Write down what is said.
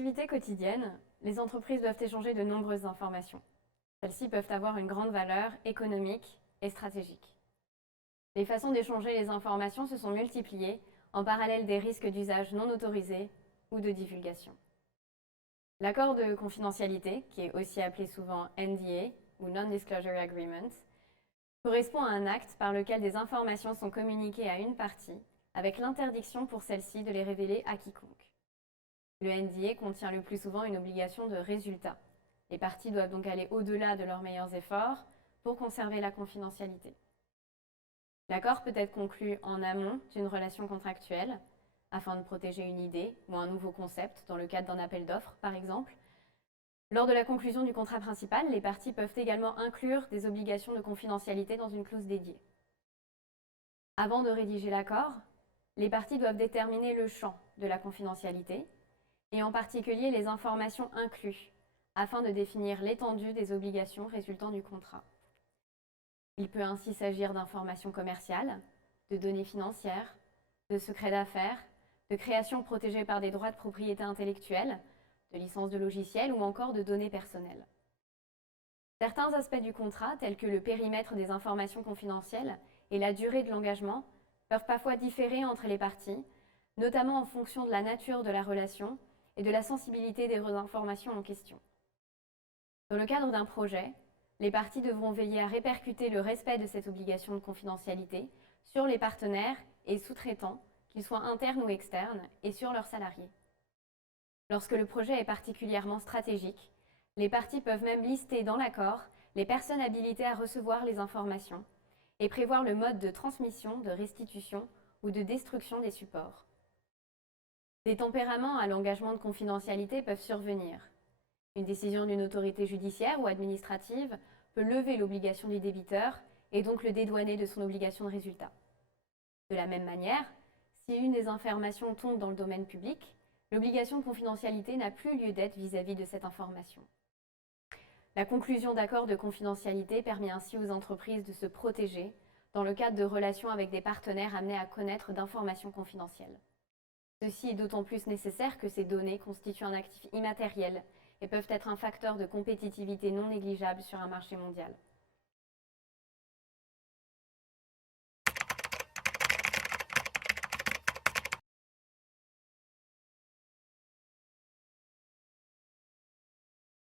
activités quotidiennes, les entreprises doivent échanger de nombreuses informations. Celles-ci peuvent avoir une grande valeur économique et stratégique. Les façons d'échanger les informations se sont multipliées en parallèle des risques d'usage non autorisé ou de divulgation. L'accord de confidentialité, qui est aussi appelé souvent NDA ou Non-Disclosure Agreement, correspond à un acte par lequel des informations sont communiquées à une partie avec l'interdiction pour celle-ci de les révéler à quiconque. Le NDA contient le plus souvent une obligation de résultat. Les parties doivent donc aller au-delà de leurs meilleurs efforts pour conserver la confidentialité. L'accord peut être conclu en amont d'une relation contractuelle afin de protéger une idée ou un nouveau concept dans le cadre d'un appel d'offres, par exemple. Lors de la conclusion du contrat principal, les parties peuvent également inclure des obligations de confidentialité dans une clause dédiée. Avant de rédiger l'accord, les parties doivent déterminer le champ de la confidentialité et en particulier les informations incluses afin de définir l'étendue des obligations résultant du contrat. Il peut ainsi s'agir d'informations commerciales, de données financières, de secrets d'affaires, de créations protégées par des droits de propriété intellectuelle, de licences de logiciels ou encore de données personnelles. Certains aspects du contrat, tels que le périmètre des informations confidentielles et la durée de l'engagement, peuvent parfois différer entre les parties, notamment en fonction de la nature de la relation et de la sensibilité des informations en question. Dans le cadre d'un projet, les parties devront veiller à répercuter le respect de cette obligation de confidentialité sur les partenaires et sous-traitants, qu'ils soient internes ou externes, et sur leurs salariés. Lorsque le projet est particulièrement stratégique, les parties peuvent même lister dans l'accord les personnes habilitées à recevoir les informations et prévoir le mode de transmission, de restitution ou de destruction des supports. Des tempéraments à l'engagement de confidentialité peuvent survenir. Une décision d'une autorité judiciaire ou administrative peut lever l'obligation du débiteur et donc le dédouaner de son obligation de résultat. De la même manière, si une des informations tombe dans le domaine public, l'obligation de confidentialité n'a plus lieu d'être vis-à-vis de cette information. La conclusion d'accords de confidentialité permet ainsi aux entreprises de se protéger dans le cadre de relations avec des partenaires amenés à connaître d'informations confidentielles. Ceci est d'autant plus nécessaire que ces données constituent un actif immatériel et peuvent être un facteur de compétitivité non négligeable sur un marché mondial.